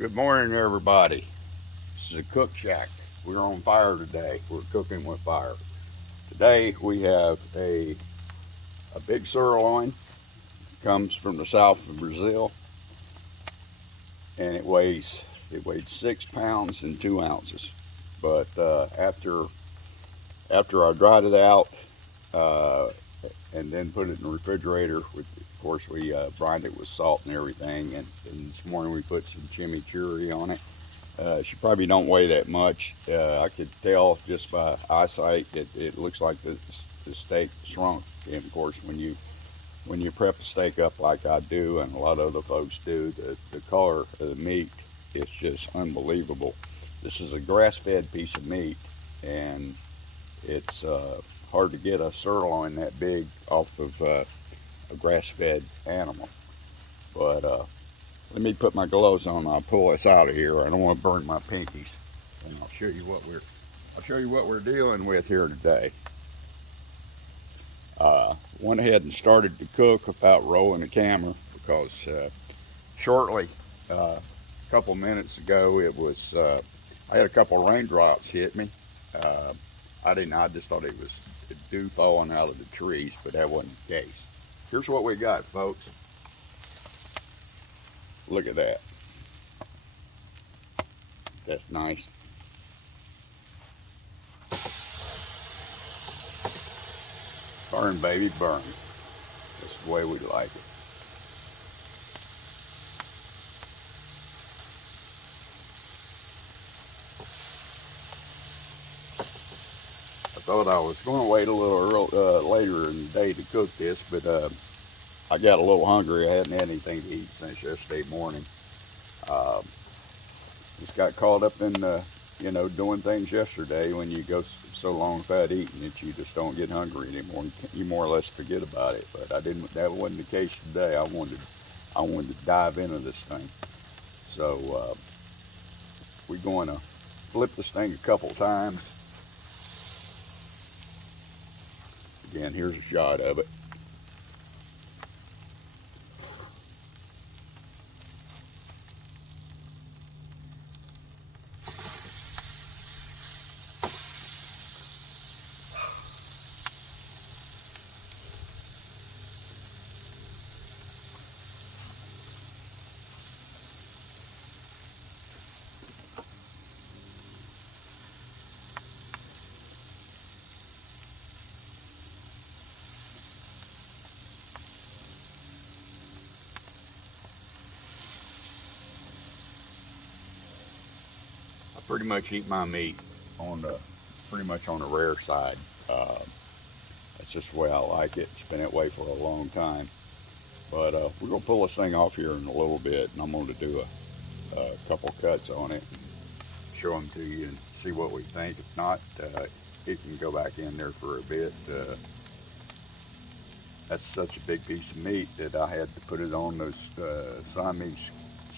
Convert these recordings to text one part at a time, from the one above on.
Good morning, everybody. This is a cook shack. We're on fire today. We're cooking with fire. Today we have a big sirloin. Comes from the south of Brazil, and it weighs 6 pounds and 2 ounces. But after I dried it out uh, and then put it in the refrigerator, of course we brined it with salt and everything. And this morning we put some chimichurri on it. She probably don't weigh that much. I could tell just by eyesight that it looks like the steak shrunk. And of course, when you prep a steak up like I do and a lot of other folks do, the color of the meat is just unbelievable. This is a grass-fed piece of meat, and it's hard to get a sirloin that big off of a grass-fed animal. But let me put my gloves on. I'll pull this out of here. I don't want to burn my pinkies. And I'll show you what we're dealing with here today. Went ahead and started to cook without rolling the camera because shortly, a couple minutes ago, I had a couple raindrops hit me. Uh, I didn't. I just thought it was dew falling out of the trees, but that wasn't the case. Here's what we got, folks. Look at that. That's nice. Burn, baby, burn. That's the way we like it. I thought I was going to wait a little later in the day to cook this, but I got a little hungry. I hadn't had anything to eat since yesterday morning. Uh, just got caught up in doing things yesterday. When you go so long without eating that you just don't get hungry anymore. You more or less forget about it. But I didn't. That wasn't the case today. I wanted to dive into this thing. So we're going to flip this thing a couple times. Again, here's a shot of it. I pretty much eat my meat on the pretty much on the rare side. Uh, that's just the way I like it. It's been that way for a long time. But we're gonna pull this thing off here in a little bit, and I'm gonna do a couple cuts on it, and show them to you, and see what we think. If not, it can go back in there for a bit. That's such a big piece of meat that I had to put it on those Siamese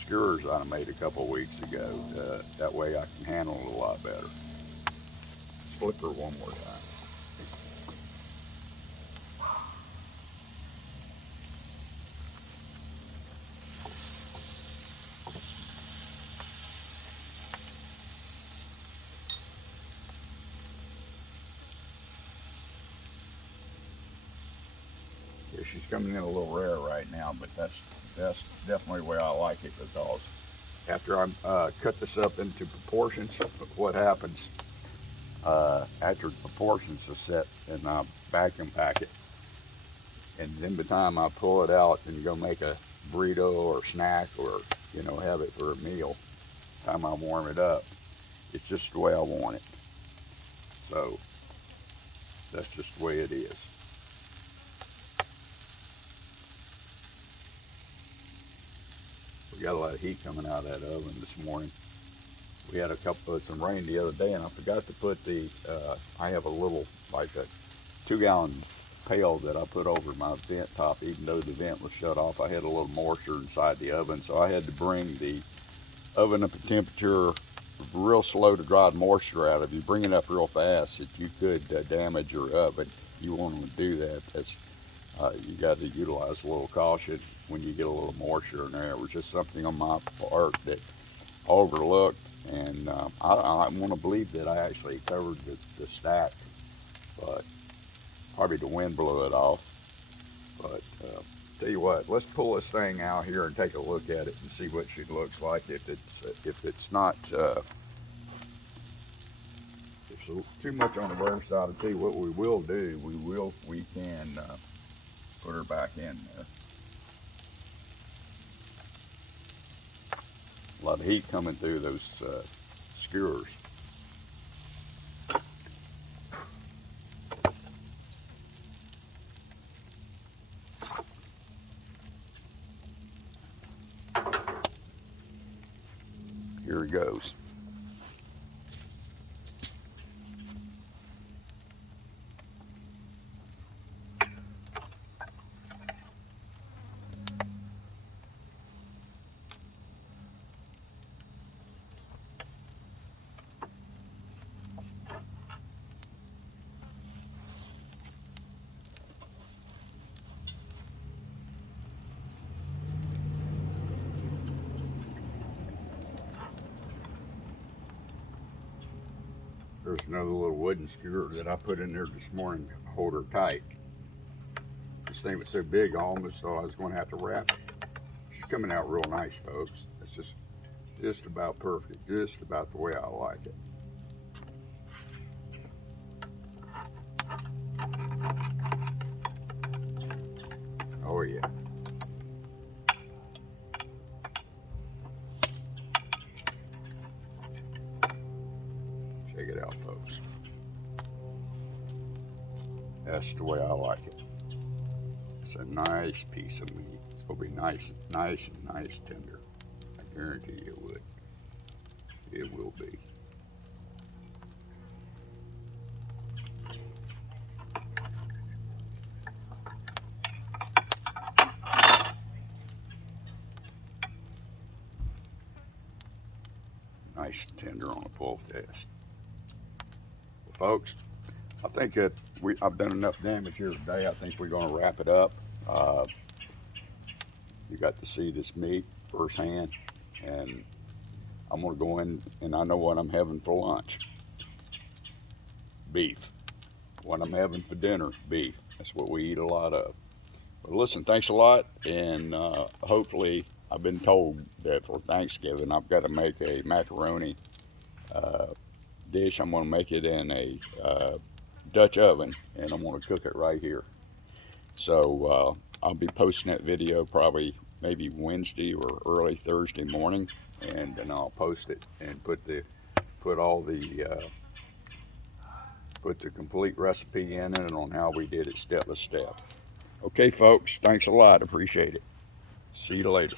skewers I made a couple weeks ago. That way I can handle it a lot better. Flip her one more time. Yeah, she's coming in a little rare right now, but that's definitely the way I like it, because after I cut this up into proportions, what happens after the proportions are set, and I vacuum pack it, and then by the time I pull it out and go make a burrito or snack, or have it for a meal, time I warm it up, it's just the way I want it. So that's just the way it is. We got a lot of heat coming out of that oven this morning. We had a couple of some rain the other day, and I forgot to put I have a little, like a 2-gallon pail that I put over my vent top. Even though the vent was shut off, I had a little moisture inside the oven, so I had to bring the oven up to temperature real slow to dry the moisture out. If you bring it up real fast, you could damage your oven. You want to do that. You got to utilize a little caution when you get a little moisture in there. It was just something on my part that overlooked, and I want to believe that I actually covered the stack, but probably the wind blew it off. But tell you what, let's pull this thing out here and take a look at it and see what she looks like. If it's not it's too much on the wear side, I'll tell you what we will do. We can put her back in there. A lot of heat coming through those skewers. Here it goes. There's another little wooden skewer that I put in there this morning to hold her tight. This thing was so big, I almost thought I was going to have to wrap it. She's coming out real nice, folks. It's just about perfect, just about the way I like it. Oh yeah. Check it out, folks. That's the way I like it. It's a nice piece of meat. It's gonna be nice tender. I guarantee you it would. It will be. Nice and tender on the pull test. Well, folks, I think that I've done enough damage here today. I think we're going to wrap it up. You got to see this meat firsthand, and I'm going to go in and I know what I'm having for lunch. Beef. What I'm having for dinner, beef. That's what we eat a lot of. But listen, thanks a lot, and hopefully, I've been told that for Thanksgiving I've got to make a macaroni dish. I'm going to make it in a Dutch oven, and I'm going to cook it right here. So I'll be posting that video probably maybe Wednesday or early Thursday morning, and then I'll post it and put the complete recipe in it on how we did it step by step. Okay, folks, thanks a lot. Appreciate it. See you later.